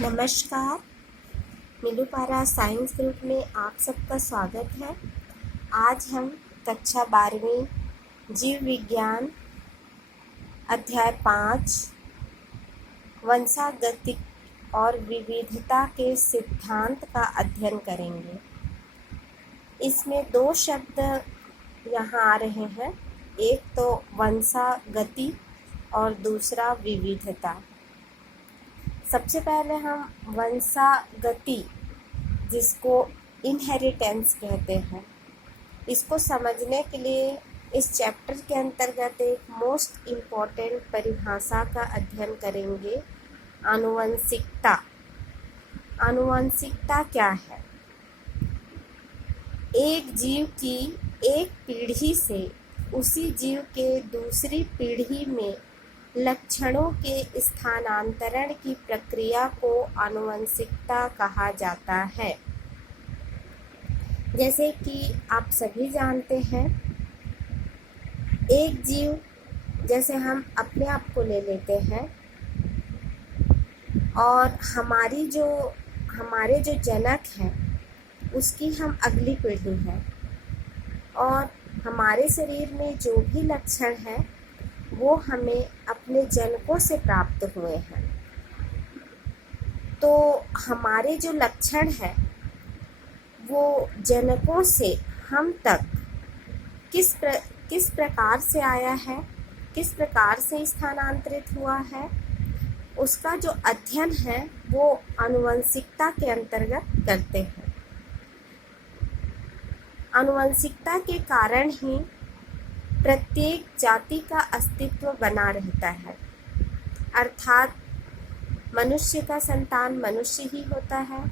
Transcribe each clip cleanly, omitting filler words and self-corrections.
नमस्कार। मिलूपारा science group में आप सबका स्वागत है। आज हम कक्षा 12वीं जीव विज्ञान अध्याय 5 वंशागतिक और विविधता के सिद्धांत का अध्ययन करेंगे। इसमें दो शब्द यहाँ आ रहे हैं, एक तो वंशागति और दूसरा विविधता। सबसे पहले हम वंशागति, जिसको इनहेरिटेंस कहते हैं, इसको समझने के लिए इस चैप्टर के अंतर्गत एक मोस्ट इम्पॉर्टेंट परिभाषा का अध्ययन करेंगे, आनुवंशिकता। आनुवंशिकता क्या है? एक जीव की एक पीढ़ी से उसी जीव के दूसरी पीढ़ी में लक्षणों के स्थानांतरण की प्रक्रिया को आनुवंशिकता कहा जाता है। जैसे कि आप सभी जानते हैं, एक जीव, जैसे हम अपने आप को ले लेते हैं और हमारे जो जनक हैं उसकी हम अगली पीढ़ी हैं, और हमारे शरीर में जो भी लक्षण हैं वो हमें अपने जनकों से प्राप्त हुए हैं। तो हमारे जो लक्षण हैं वो जनकों से हम तक किस प्रकार से आया है, किस प्रकार से स्थानांतरित हुआ है, उसका जो अध्ययन है वो आनुवंशिकता के अंतर्गत करते हैं। आनुवंशिकता के कारण ही प्रत्येक जाति का अस्तित्व बना रहता है, अर्थात मनुष्य का संतान मनुष्य ही होता है,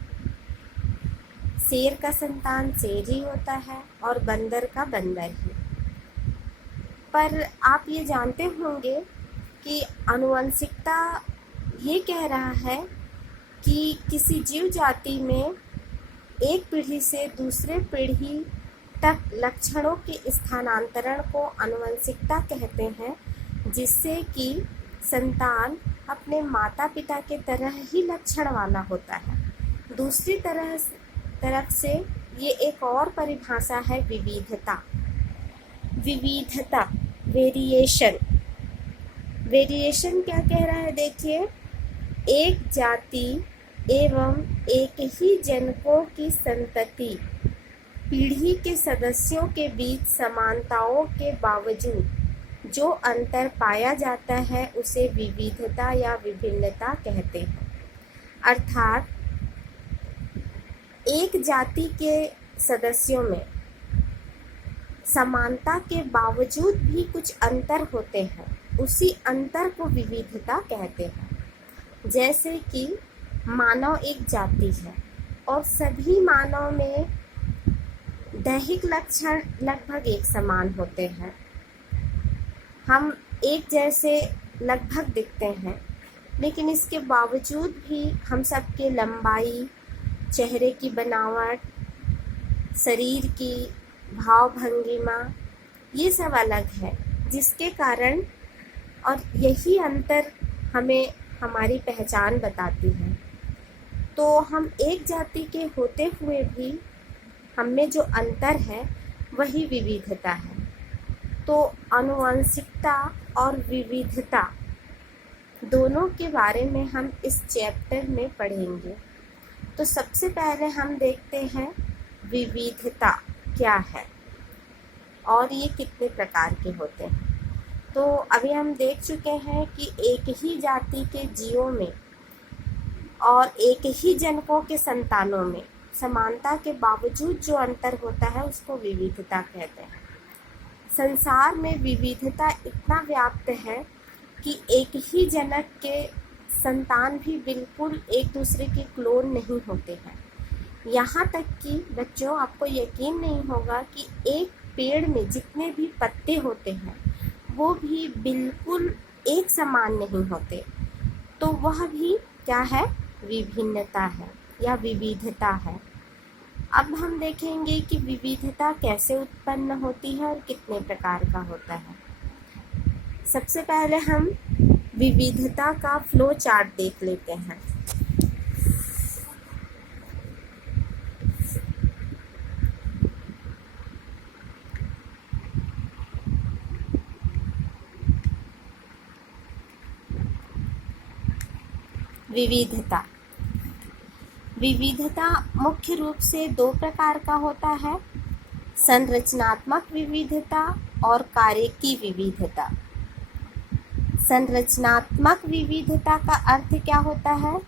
शेर का संतान शेर ही होता है और बंदर का बंदर ही। पर आप ये जानते होंगे कि आनुवंशिकता ये कह रहा है कि किसी जीव जाति में एक पीढ़ी से दूसरे पीढ़ी तक लक्षणों के स्थानांतरण को आनुवंशिकता कहते हैं, जिससे कि संतान अपने माता पिता के तरह ही लक्षण वाला होता है। दूसरी तरफ से ये एक और परिभाषा है विविधता। विविधता, वेरिएशन क्या कह रहा है? देखिए, एक जाति एवं एक ही जनकों की संतति पीढ़ी के सदस्यों के बीच समानताओं के बावजूद जो अंतर पाया जाता है उसे विविधता या विभिन्नता कहते हैं। अर्थात एक जाति के सदस्यों में समानता के बावजूद भी कुछ अंतर होते हैं, उसी अंतर को विविधता कहते हैं। जैसे कि मानव एक जाति है और सभी मानव में दैहिक लक्षण लगभग एक समान होते हैं। हम एक जैसे लगभग दिखते हैं, लेकिन इसके बावजूद भी हम सबके लंबाई, चेहरे की बनावट, शरीर की भाव भंगिमा, ये सब अलग है, जिसके कारण और यही अंतर हमें हमारी पहचान बताती है। तो हम एक जाति के होते हुए भी हममें जो अंतर है वही विविधता है। तो आनुवंशिकता और विविधता दोनों के बारे में हम इस चैप्टर में पढ़ेंगे। तो सबसे पहले हम देखते हैं विविधता क्या है और ये कितने प्रकार के होते हैं। तो अभी हम देख चुके हैं कि एक ही जाति के जीवों में और एक ही जनकों के संतानों में समानता के बावजूद जो अंतर होता है उसको विविधता कहते हैं। संसार में विविधता इतना व्याप्त है कि एक ही जनक के संतान भी बिल्कुल एक दूसरे के क्लोन नहीं होते हैं। यहाँ तक कि बच्चों, आपको यकीन नहीं होगा कि एक पेड़ में जितने भी पत्ते होते हैं वो भी बिल्कुल एक समान नहीं होते। तो वह भी क्या है? विभिन्नता है या विविधता है। अब हम देखेंगे कि विविधता कैसे उत्पन्न होती है और कितने प्रकार का होता है। सबसे पहले हम विविधता का फ्लो चार्ट देख लेते हैं। विविधता। विविधता मुख्य रूप से दो प्रकार का होता है, संरचनात्मक विविधता और कार्य की विविधता। संरचनात्मक विविधता का अर्थ क्या होता है?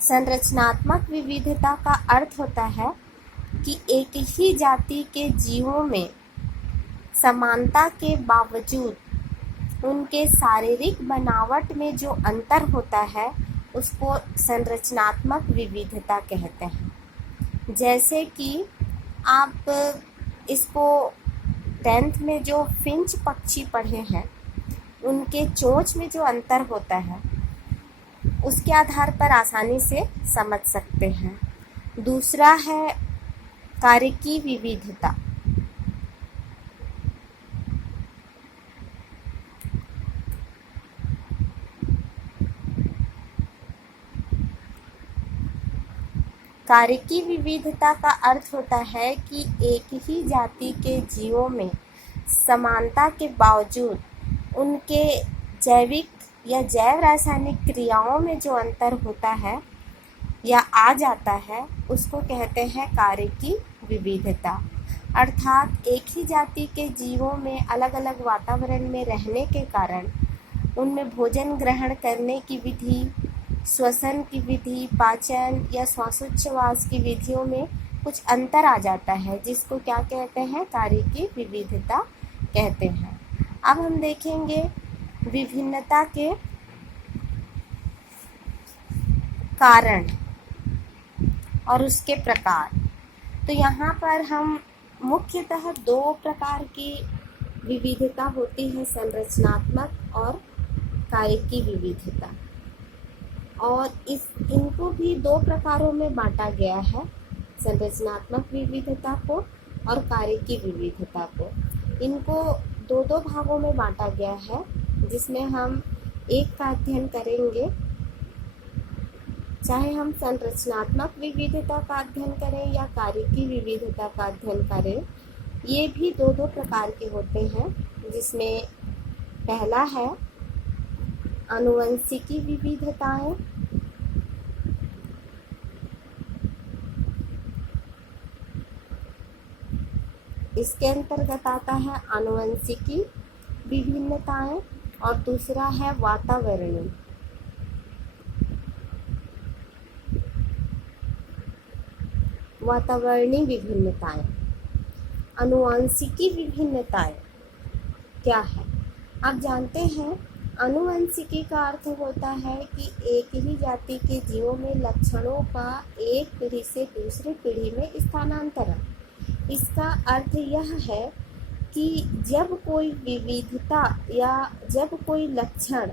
संरचनात्मक विविधता का अर्थ होता है कि एक ही जाति के जीवों में समानता के बावजूद उनके शारीरिक बनावट में जो अंतर होता है उसको संरचनात्मक विविधता कहते हैं। जैसे कि आप इसको 10th में जो फिंच पक्षी पढ़े हैं उनके चोंच में जो अंतर होता है उसके आधार पर आसानी से समझ सकते हैं। दूसरा है कार्य की विविधता। कार्य की विविधता का अर्थ होता है कि एक ही जाति के जीवों में समानता के बावजूद उनके जैविक या जैव रासायनिक क्रियाओं में जो अंतर होता है या आ जाता है उसको कहते हैं कार्य की विविधता। अर्थात एक ही जाति के जीवों में अलग अलग वातावरण में रहने के कारण उनमें भोजन ग्रहण करने की विधि, श्वसन की विधि, पाचन या श्वासोच्छ्वास की विधियों में कुछ अंतर आ जाता है, जिसको क्या कहते हैं? कार्य की विविधता कहते हैं। अब हम देखेंगे विभिन्नता के कारण और उसके प्रकार। तो यहाँ पर हम मुख्यतः दो प्रकार की विविधता होती है, संरचनात्मक और कार्य की विविधता, और इनको भी दो प्रकारों में बांटा गया है, संरचनात्मक विविधता को और कार्य की विविधता को। इनको दो दो भागों में बांटा गया है, जिसमें हम एक का अध्ययन करेंगे। चाहे हम संरचनात्मक विविधता का अध्ययन करें या कार्य की विविधता का अध्ययन करें, ये भी दो दो प्रकार के होते हैं, जिसमें पहला है आनुवंशिकी विविधताएं। इसके अंतर्गत आता है आनुवंशिकी विभिन्नताएं, और दूसरा है वातावरणीय विभिन्नताएं। आनुवंशिकी विभिन्नताएं क्या है? आप जानते हैं आनुवंशिकी का अर्थ होता है कि एक ही जाति के जीवों में लक्षणों का एक पीढ़ी से दूसरी पीढ़ी में स्थानांतरण। इसका अर्थ यह है कि जब कोई विविधता या जब कोई लक्षण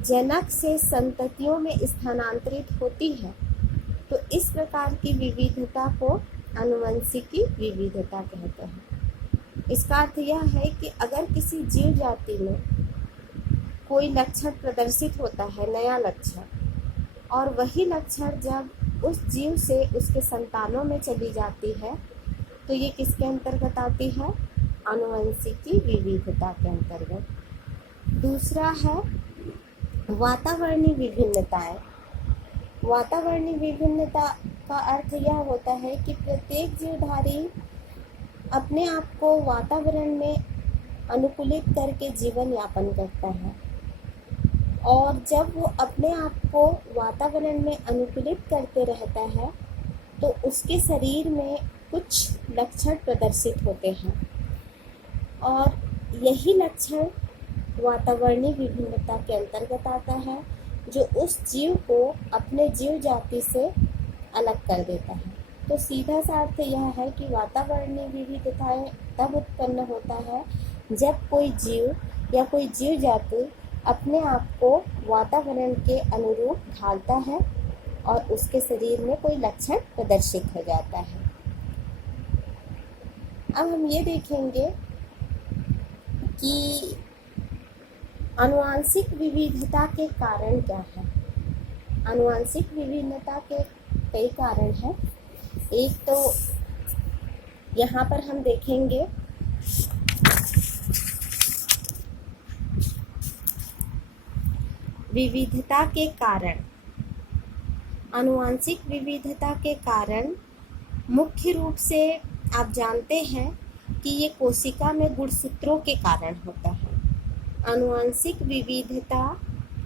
जनक से संततियों में स्थानांतरित होती है तो इस प्रकार की विविधता को आनुवंशिकी विविधता कहते हैं। इसका अर्थ यह है कि अगर किसी जीव जाति में कोई लक्षण प्रदर्शित होता है, नया लक्षण, और वही लक्षण जब उस जीव से उसके संतानों में चली जाती है तो ये किसके अंतर्गत आती है? आनुवंशिकी विविधता के अंतर्गत। दूसरा है वातावरणीय विभिन्नताएं। वातावरणीय विभिन्नता का अर्थ यह होता है कि प्रत्येक जीवधारी अपने आप को वातावरण में अनुकूलित करके जीवन यापन करता है, और जब वो अपने आप को वातावरण में अनुकूलित करते रहता है तो उसके शरीर में कुछ लक्षण प्रदर्शित होते हैं, और यही लक्षण वातावरणीय विभिन्नता के अंतर्गत आता है, जो उस जीव को अपने जीव जाति से अलग कर देता है। तो सीधा सा अर्थ यह है कि वातावरणीय विविधताएं तब उत्पन्न होता है जब कोई जीव या कोई जीव जाति अपने आप को वातावरण के अनुरूप ढालता है और उसके शरीर में कोई लक्षण प्रदर्शित हो जाता है। अब हम ये देखेंगे कि आनुवांशिक विविधता के कारण क्या है। आनुवांशिक विभिन्नता के कई कारण हैं। एक तो यहाँ पर हम देखेंगे विविधता के कारण। आनुवंशिक विविधता के कारण मुख्य रूप से आप जानते हैं कि ये कोशिका में गुणसूत्रों के कारण होता है। आनुवंशिक विविधता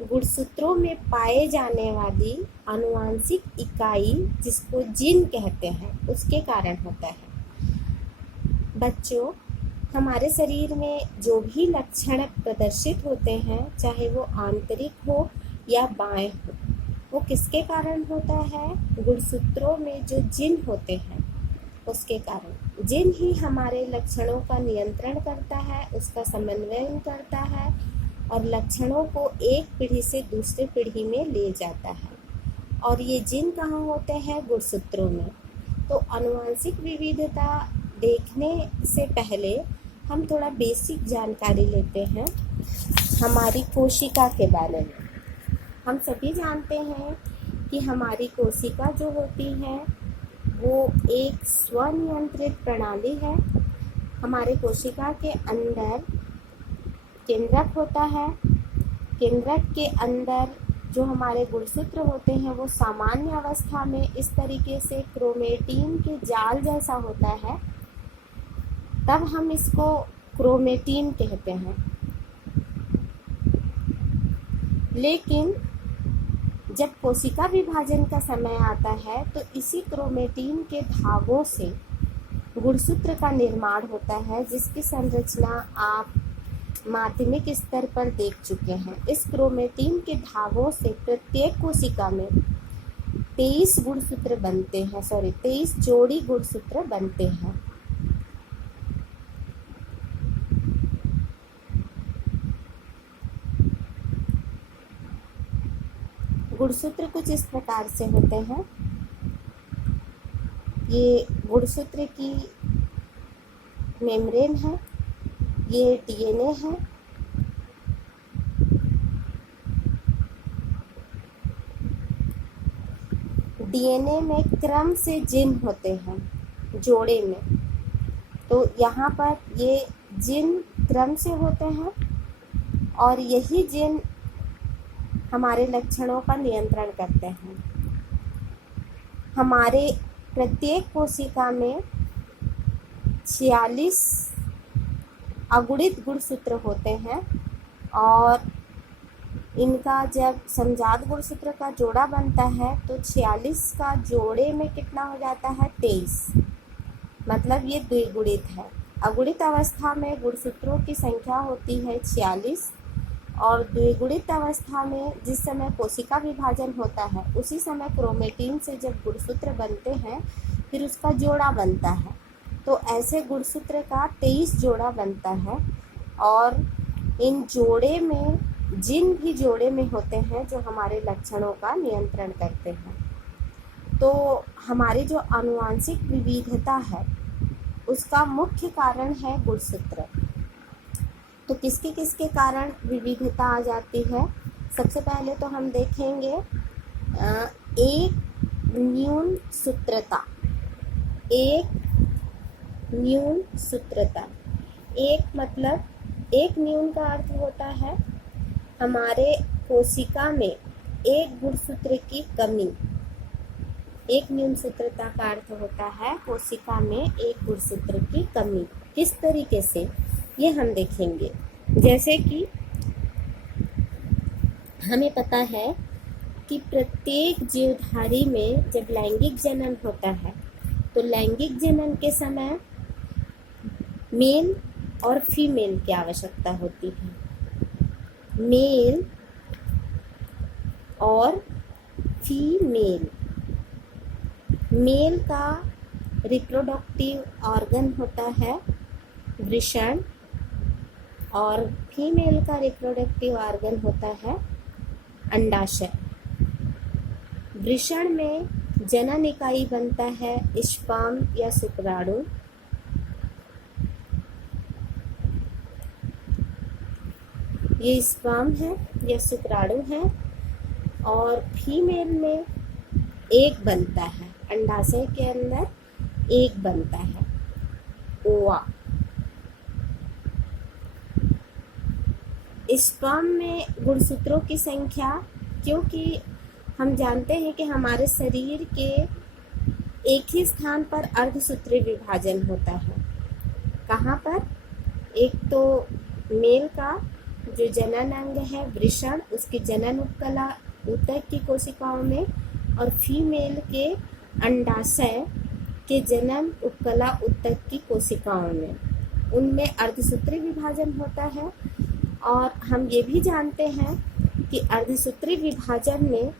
गुणसूत्रों में पाए जाने वाली आनुवंशिक इकाई, जिसको जीन कहते हैं, उसके कारण होता है। बच्चों, हमारे शरीर में जो भी लक्षण प्रदर्शित होते हैं, चाहे वो आंतरिक हो या बाएं हो, वो किसके कारण होता है? गुणसूत्रों में जो जीन होते हैं उसके कारण। जीन ही हमारे लक्षणों का नियंत्रण करता है, उसका समन्वय करता है और लक्षणों को एक पीढ़ी से दूसरी पीढ़ी में ले जाता है। और ये जीन कहाँ होते हैं? गुणसूत्रों में। तो आनुवंशिक विविधता देखने से पहले हम थोड़ा बेसिक जानकारी लेते हैं हमारी कोशिका के बारे में। हम सभी जानते हैं कि हमारी कोशिका जो होती है वो एक स्वनियंत्रित प्रणाली है। हमारे कोशिका के अंदर केंद्रक होता है। केंद्रक के अंदर जो हमारे गुणसूत्र होते हैं वो सामान्य अवस्था में इस तरीके से क्रोमेटिन के जाल जैसा होता है, तब हम इसको क्रोमेटिन कहते हैं। लेकिन जब कोशिका विभाजन का समय आता है तो इसी क्रोमेटिन के धागों से गुणसूत्र का निर्माण होता है, जिसकी संरचना आप माध्यमिक स्तर पर देख चुके हैं। इस क्रोमेटिन के धागों से प्रत्येक कोशिका में 23 गुणसूत्र बनते हैं, 23 जोड़ी गुणसूत्र बनते हैं। गुणसूत्र कुछ इस प्रकार से होते हैं। ये गुणसूत्र की मेम्ब्रेन है, ये डीएनए है। डीएनए में क्रम से जीन होते हैं जोड़े में, तो यहाँ पर ये जीन क्रम से होते हैं और यही जीन हमारे लक्षणों का नियंत्रण करते हैं। हमारे प्रत्येक कोशिका में 46 अगुणित गुणसूत्र होते हैं और इनका जब समजात गुणसूत्र का जोड़ा बनता है तो 46 का जोड़े में कितना हो जाता है? 23। मतलब ये द्विगुणित है। अगुणित अवस्था में गुणसूत्रों की संख्या होती है 46 और द्विगुणित अवस्था में जिस समय कोशिका विभाजन होता है उसी समय क्रोमेटिन से जब गुणसूत्र बनते हैं फिर उसका जोड़ा बनता है। तो ऐसे गुणसूत्र का 23 जोड़ा बनता है और इन जोड़े में जीन भी जोड़े में होते हैं जो हमारे लक्षणों का नियंत्रण करते हैं। तो हमारी जो आनुवंशिक विविधता है उसका मुख्य कारण है गुणसूत्र। तो किसके किसके कारण विविधता आ जाती है? सबसे पहले तो हम देखेंगे एक न्यून सूत्रता। एक न्यून सूत्रता, एक मतलब एक न्यून का अर्थ होता है हमारे कोशिका में एक गुणसूत्र की कमी। एक न्यून सूत्रता का अर्थ होता है कोशिका में एक गुणसूत्र की कमी। किस तरीके से, ये हम देखेंगे। जैसे कि हमें पता है कि प्रत्येक जीवधारी में जब लैंगिक जनन होता है तो लैंगिक जनन के समय मेल और फीमेल की आवश्यकता होती है। मेल और फीमेल। मेल का रिप्रोडक्टिव ऑर्गन होता है वृषण और फीमेल का रिप्रोडक्टिव ऑर्गन होता है अंडाशय। वृषण में जनन इकाई बनता है स्पर्म या शुक्राणु। ये स्पर्म है या शुक्राणु है और फीमेल में एक बनता है, अंडाशय के अंदर एक बनता है। ओवा। स्पर्म में गुणसूत्रों की संख्या, क्योंकि हम जानते हैं कि हमारे शरीर के एक ही स्थान पर अर्धसूत्री विभाजन होता है। कहाँ पर? एक तो मेल का जो जनन अंग है वृषण, उसकी जनन उपकला ऊतक की कोशिकाओं में, और फीमेल के अंडाशय के जनन उपकला ऊतक की कोशिकाओं में, उनमें अर्धसूत्री विभाजन होता है। और हम ये भी जानते हैं कि अर्धसूत्री विभाजन में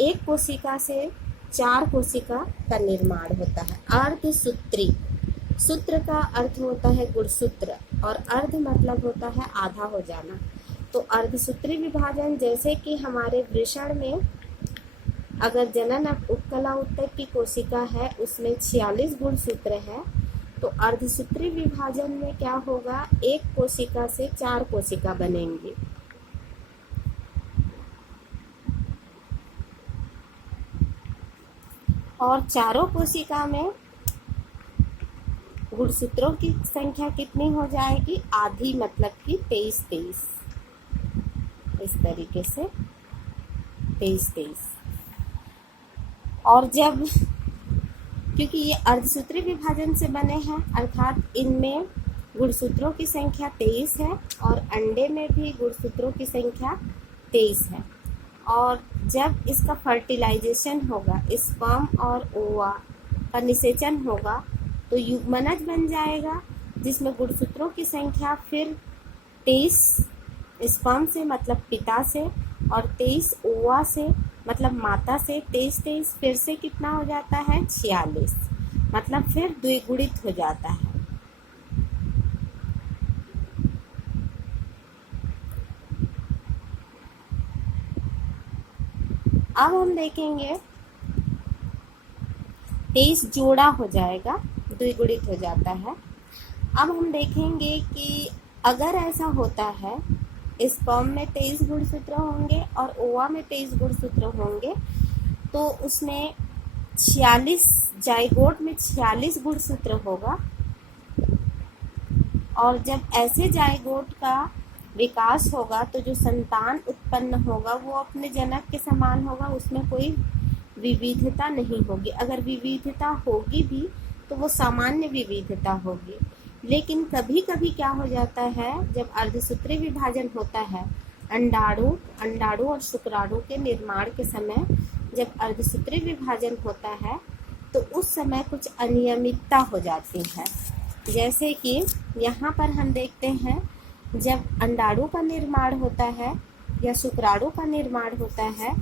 एक कोशिका से 4 कोशिका का निर्माण होता है। अर्धसूत्री, सूत्र का अर्थ होता है गुणसूत्र, और अर्ध मतलब होता है आधा हो जाना। तो अर्धसूत्री विभाजन, जैसे कि हमारे वृषण में अगर जनन उपकला ऊतक की कोशिका है उसमें 46 गुणसूत्र है, तो अर्धसूत्री विभाजन में क्या होगा, एक कोशिका से 4 कोशिका बनेंगी। और चारों कोशिका में गुणसूत्रों की संख्या कितनी हो जाएगी, आधी, मतलब कि 23, इस तरीके से 23। और जब, क्योंकि ये अर्धसूत्री विभाजन से बने हैं, अर्थात इनमें गुणसूत्रों की संख्या 23 है, और अंडे में भी गुणसूत्रों की संख्या 23 है। और जब इसका फर्टिलाइजेशन होगा, स्पर्म और ओवा का निषेचन होगा, तो युग्मनज बन जाएगा, जिसमें गुणसूत्रों की संख्या फिर 23 स्पर्म से मतलब पिता से, और 23 ओवा से मतलब माता से, 23 फिर से कितना हो जाता है, 46, मतलब फिर द्विगुणित हो जाता है। अब हम देखेंगे 23 जोड़ा हो जाएगा, द्विगुणित हो जाता है। अब हम देखेंगे कि अगर ऐसा होता है, स्पर्म में 23 गुणसूत्र होंगे और ओवा में 23 गुणसूत्र होंगे, तो उसमें 46, जाइगोट में 46 गुणसूत्र होगा। और जब ऐसे जाइगोट का विकास होगा तो जो संतान उत्पन्न होगा वो अपने जनक के समान होगा, उसमें कोई विविधता नहीं होगी। अगर विविधता होगी भी तो वो सामान्य विविधता होगी। लेकिन कभी कभी क्या हो जाता है, जब अर्धसूत्री विभाजन होता है, अंडाणु और शुक्राणु के निर्माण के समय जब अर्धसूत्री विभाजन होता है तो उस समय कुछ अनियमितता हो जाती है। जैसे कि यहाँ पर हम देखते हैं, जब अंडाणु का निर्माण होता है या शुक्राणु का निर्माण होता है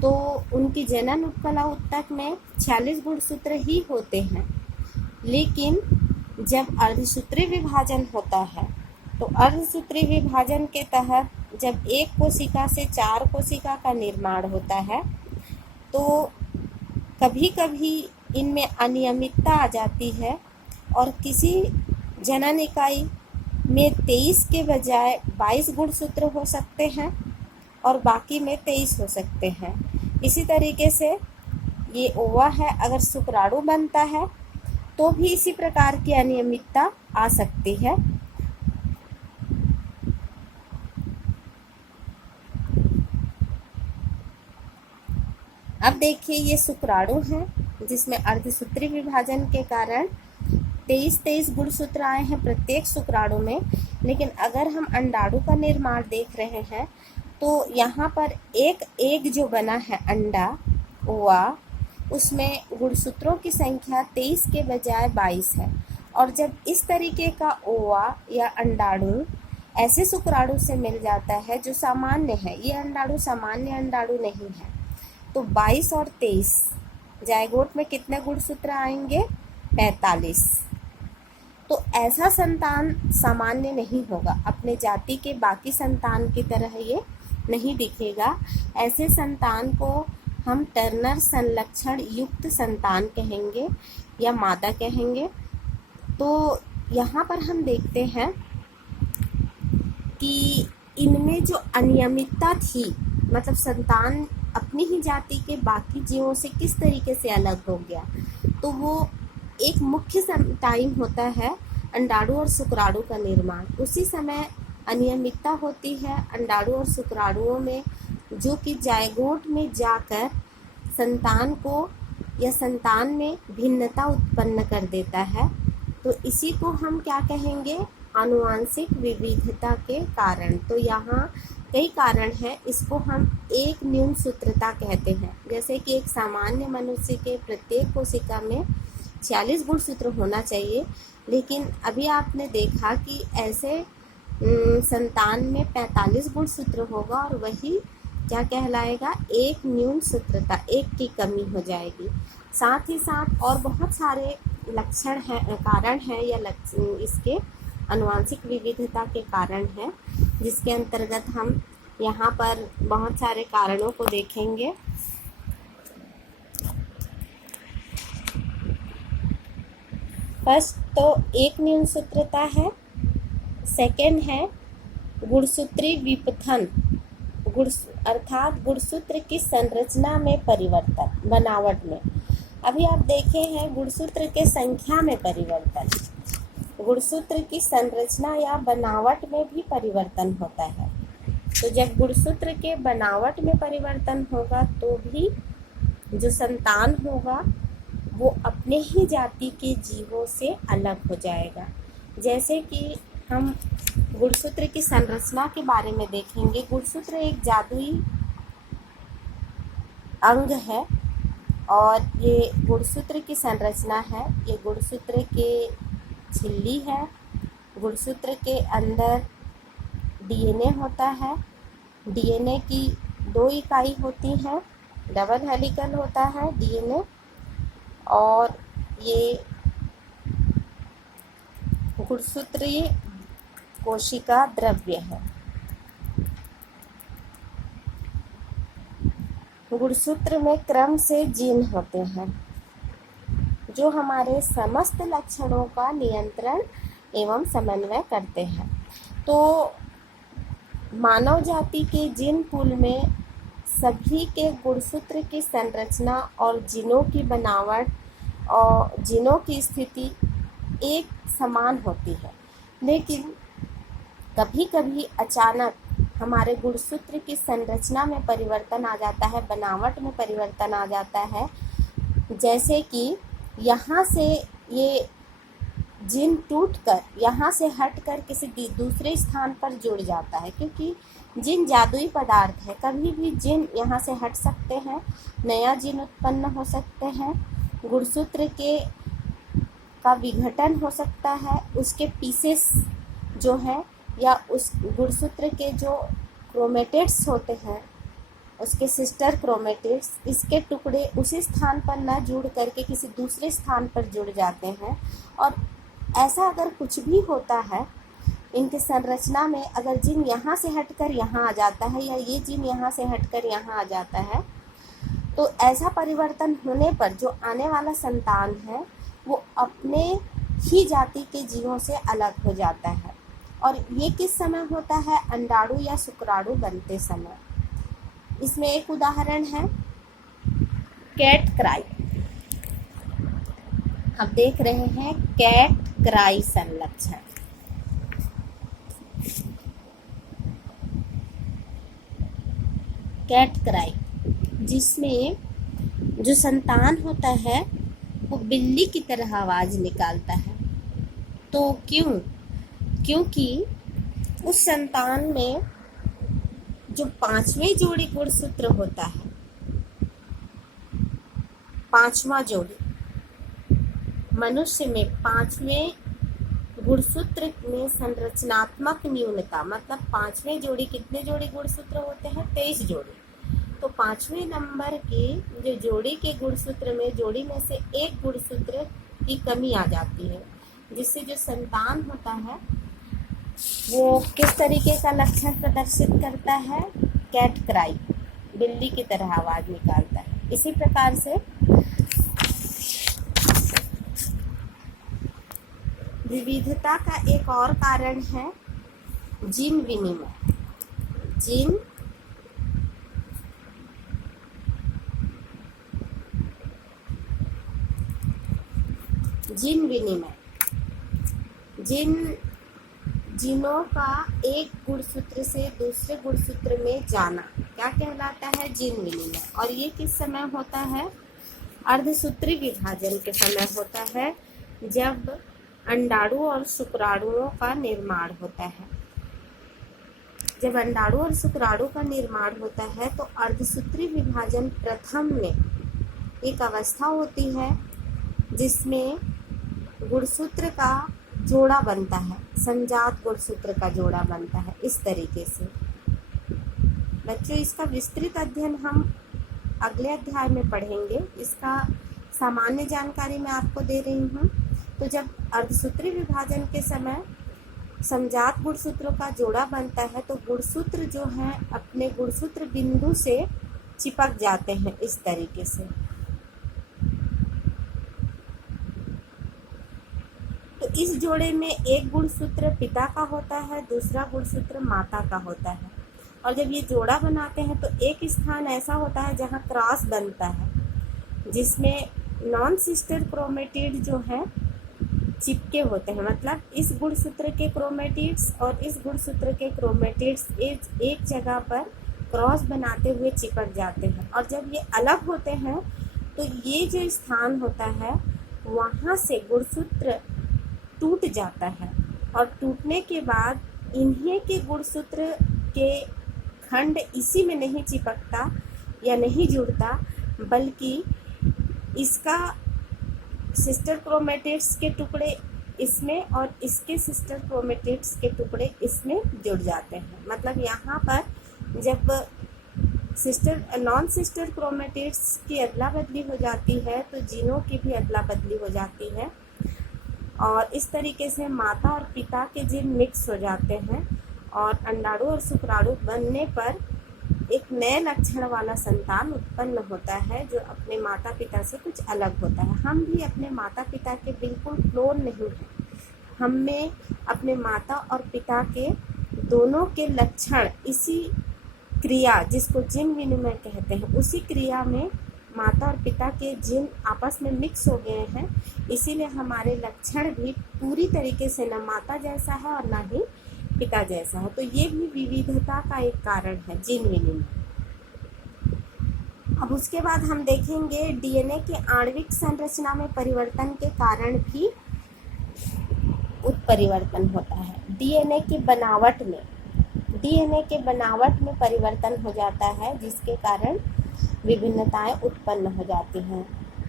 तो उनकी जनन उपकला ऊतक में 46 गुणसूत्र ही होते हैं। लेकिन जब अर्धसूत्री विभाजन होता है तो अर्धसूत्री विभाजन के तहत जब एक कोशिका से 4 कोशिका का निर्माण होता है तो कभी कभी इनमें अनियमितता आ जाती है, और किसी जनन इकाई में 23 के बजाय 22 गुणसूत्र हो सकते हैं और बाकी में 23 हो सकते हैं। इसी तरीके से ये ओवा है, अगर शुक्राणु बनता है तो भी इसी प्रकार की अनियमितता आ सकती है। अब देखिए, ये शुक्राणु है जिसमें अर्धसूत्री विभाजन के कारण 23 गुणसूत्र आए हैं प्रत्येक शुक्राणु में। लेकिन अगर हम अंडाणु का निर्माण देख रहे हैं तो यहाँ पर एक जो बना है अंडा, ओवा, उसमें गुणसूत्रों की संख्या 23 के बजाय 22 है। और जब इस तरीके का ओवा या अंडाणु ऐसे शुक्राणु से मिल जाता है जो सामान्य है, ये अंडाणु सामान्य अंडाणु नहीं है, तो 22 और 23 जाइगोट में कितने गुणसूत्र आएंगे, 45। तो ऐसा संतान सामान्य नहीं होगा, अपने जाति के बाकी संतान की तरह ये नहीं दिखेगा। ऐसे संतान को हम टर्नर संलक्षण युक्त संतान कहेंगे या मादा कहेंगे। तो यहाँ पर हम देखते हैं कि इनमें जो अनियमितता थी, मतलब संतान अपनी ही जाति के बाकी जीवों से किस तरीके से अलग हो गया, तो वो एक मुख्य टाइम होता है अंडाणु और शुक्राणु का निर्माण। उसी समय अनियमितता होती है अंडाणु और शुक्राणुओं में, जो कि जायगोट में जाकर संतान को या संतान में भिन्नता उत्पन्न कर देता है। तो इसी को हम क्या कहेंगे, आनुवांशिक विविधता के कारण। तो यहाँ कई कारण हैं, इसको हम एक न्यून सूत्रता कहते हैं। जैसे कि एक सामान्य मनुष्य के प्रत्येक कोशिका में 46 गुणसूत्र होना चाहिए, लेकिन अभी आपने देखा कि ऐसे संतान में 45 गुणसूत्र होगा और वही क्या कहलाएगा, एक न्यून सूत्रता, एक की कमी हो जाएगी। साथ ही साथ और बहुत सारे लक्षण हैं, कारण हैं या इसके आनुवांशिक विविधता के कारण हैं, जिसके अंतर्गत हम यहाँ पर बहुत सारे कारणों को देखेंगे। फर्स्ट तो एक न्यून सूत्रता है, सेकेंड है गुणसूत्री विपथन, अर्थात गुणसूत्र की संरचना में परिवर्तन, बनावट में। अभी आप देखे हैं गुणसूत्र के संख्या में परिवर्तन, गुणसूत्र की संरचना या बनावट में भी परिवर्तन होता है। तो जब गुणसूत्र के बनावट में परिवर्तन होगा तो भी जो संतान होगा वो अपने ही जाति के जीवों से अलग हो जाएगा। जैसे कि हम गुणसूत्र की संरचना के बारे में देखेंगे। गुणसूत्र एक जादुई अंग है और ये गुणसूत्र की संरचना है। ये गुणसूत्र के झिल्ली है, गुणसूत्र के अंदर डीएनए होता है। डीएनए की 2 इकाई होती हैं, डबल हेलिकल होता है डीएनए, और ये गुणसूत्रीय कोशिका द्रव्य है। गुणसूत्र में क्रम से जीन होते हैं जो हमारे समस्त लक्षणों का नियंत्रण एवं समन्वय करते हैं। तो मानव जाति के जीन पूल में सभी के गुणसूत्र की संरचना और जीनों की बनावट और जीनों की स्थिति एक समान होती है, लेकिन कभी कभी अचानक हमारे गुणसूत्र की संरचना में परिवर्तन आ जाता है, बनावट में परिवर्तन आ जाता है। जैसे कि यहाँ से ये जीन टूटकर यहाँ से हटकर किसी दूसरे स्थान पर जुड़ जाता है, क्योंकि जीन जादुई पदार्थ है। कभी भी जीन यहाँ से हट सकते हैं, नया जीन उत्पन्न हो सकते हैं, गुणसूत्र के का विघटन हो सकता है, उसके पीसेस जो हैं या उस गुणसूत्र के जो क्रोमेटिड्स होते हैं, उसके सिस्टर क्रोमेटिड्स, इसके टुकड़े उसी स्थान पर न जुड़ करके किसी दूसरे स्थान पर जुड़ जाते हैं। और ऐसा अगर कुछ भी होता है इनकी संरचना में, अगर जीन यहाँ से हटकर यहाँ आ जाता है या ये जीन यहाँ से हटकर यहाँ आ जाता है, तो ऐसा परिवर्तन होने पर जो आने वाला संतान है वो अपने ही जाति के जीवों से अलग हो जाता है। और ये किस समय होता है, अंडाणु या शुक्राणु बनते समय। इसमें एक उदाहरण है कैट क्राई। अब देख रहे हैं कैट क्राई संलक्षण। कैट क्राई, जिसमें जो संतान होता है वो बिल्ली की तरह आवाज निकालता है। तो क्योंकि उस संतान में जो 5वें जोड़ी गुणसूत्र होता है, 5वां जोड़ी, मनुष्य में 5वें गुणसूत्र में संरचनात्मक न्यूनता, मतलब 5वें जोड़ी, कितने जोड़ी गुणसूत्र होते हैं, 23 जोड़ी। तो 5वें नंबर की जो जोड़ी के गुणसूत्र में, जोड़ी में से एक गुणसूत्र की कमी आ जाती है, जिससे जो संतान होता है वो किस तरीके का लक्षण प्रदर्शित करता है, कैट क्राई, बिल्ली की तरह आवाज निकालता है। इसी प्रकार से विविधता का एक और कारण है जीन विनिमय। जीन विनिमय जिन जीनों का एक गुणसूत्र से दूसरे गुणसूत्र में जाना क्या कहलाता है? जीन विनिमय। और ये किस समय होता है? अर्धसूत्री विभाजन के समय होता है, जब अंडाणु और शुक्राणुओं का निर्माण होता है। जब अंडाणु और शुक्राणु का निर्माण होता है तो अर्धसूत्री विभाजन प्रथम में एक अवस्था होती है जिसमें गुणसूत्र का जोड़ा बनता है, संजात गुणसूत्र का जोड़ा बनता है। इस तरीके से बच्चों, इसका विस्तृत अध्ययन हम अगले अध्याय में पढ़ेंगे। इसका सामान्य जानकारी मैं आपको दे रही हूँ। तो जब अर्धसूत्री विभाजन के समय संजात गुणसूत्रों का जोड़ा बनता है तो गुणसूत्र जो हैं अपने गुणसूत्र बिंदु से चिपक जाते हैं इस तरीके से। तो इस जोड़े में एक गुणसूत्र पिता का होता है, दूसरा गुणसूत्र माता का होता है। और जब ये जोड़ा बनाते हैं तो एक स्थान ऐसा होता है जहाँ क्रॉस बनता है, जिसमें नॉन सिस्टर क्रोमेटिड जो है चिपके होते हैं। मतलब इस गुणसूत्र के क्रोमेटिड्स और इस गुणसूत्र के क्रोमेटिड्स एक जगह पर क्रॉस बनाते हुए चिपक जाते हैं। और जब ये अलग होते हैं तो ये जो स्थान होता है वहाँ से गुणसूत्र टूट जाता है। और टूटने के बाद इन्हीं के गुणसूत्र के खंड इसी में नहीं चिपकता या नहीं जुड़ता, बल्कि इसका सिस्टर क्रोमेटिड्स के टुकड़े इसमें और इसके सिस्टर क्रोमेटिड्स के टुकड़े इसमें जुड़ जाते हैं। मतलब यहाँ पर जब नॉन सिस्टर क्रोमेटिड्स की अदला बदली हो जाती है तो जीनों की भी अदला बदली हो जाती है। और इस तरीके से माता और पिता के जीन मिक्स हो जाते हैं और अंडाणु और शुक्राणु बनने पर एक नए लक्षण वाला संतान उत्पन्न होता है जो अपने माता पिता से कुछ अलग होता है। हम भी अपने माता पिता के बिल्कुल क्लोन नहीं हैं। हम में अपने माता और पिता के दोनों के लक्षण इसी क्रिया, जिसको जीन विनिमय कहते हैं, उसी क्रिया में माता और पिता के जीन आपस में मिक्स हो गए हैं। इसीलिए हमारे लक्षण भी पूरी तरीके से न माता जैसा है और न ही पिता जैसा है। तो ये भी विविधता का एक कारण है, जीन विनिमय। अब उसके बाद हम देखेंगे डीएनए के आणविक संरचना में परिवर्तन के कारण भी उत्परिवर्तन होता है। डीएनए के बनावट में परिवर्तन हो जाता है, जिसके कारण विभिन्नताएं उत्पन्न हो जाती हैं।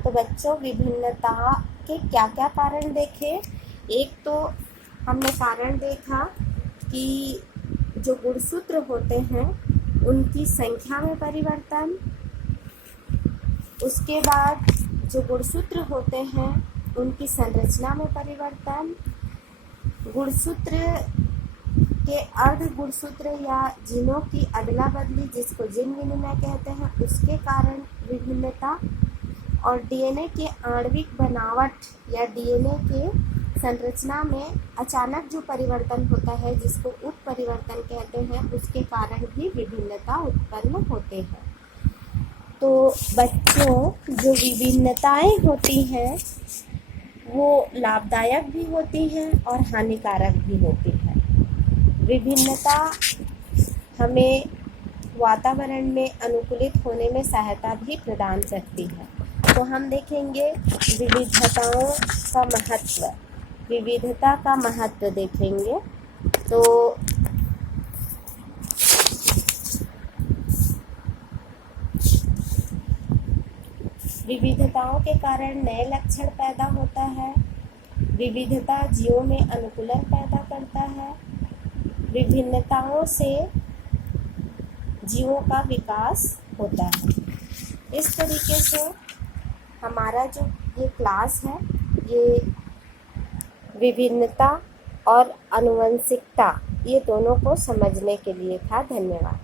तो बच्चों, विभिन्नता के क्या क्या कारण देखे? एक तो हमने कारण देखा कि जो गुणसूत्र होते हैं उनकी संख्या में परिवर्तन, उसके बाद जो गुणसूत्र होते हैं उनकी संरचना में परिवर्तन, गुणसूत्र के अर्ध गुणसूत्र या जीनों की अदला बदली, जिसको जीन विनिमय कहते हैं, उसके कारण विभिन्नता, और डीएनए के आणविक बनावट या डीएनए के संरचना में अचानक जो परिवर्तन होता है जिसको उत्परिवर्तन कहते हैं, उसके कारण भी विभिन्नता उत्पन्न होते हैं। तो बच्चों, जो विभिन्नताएं होती हैं वो लाभदायक भी होती हैं और हानिकारक भी होती हैं। विभिन्नता हमें वातावरण में अनुकूलित होने में सहायता भी प्रदान करती है। तो हम देखेंगे विविधता का महत्व देखेंगे। तो विविधताओं के कारण नए लक्षण पैदा होता है। विविधता जीवों में अनुकूलन पैदा करता है। विभिन्नताओं से जीवों का विकास होता है। इस तरीके से हमारा जो ये क्लास है, ये विभिन्नता और आनुवंशिकता, ये दोनों को समझने के लिए था। धन्यवाद।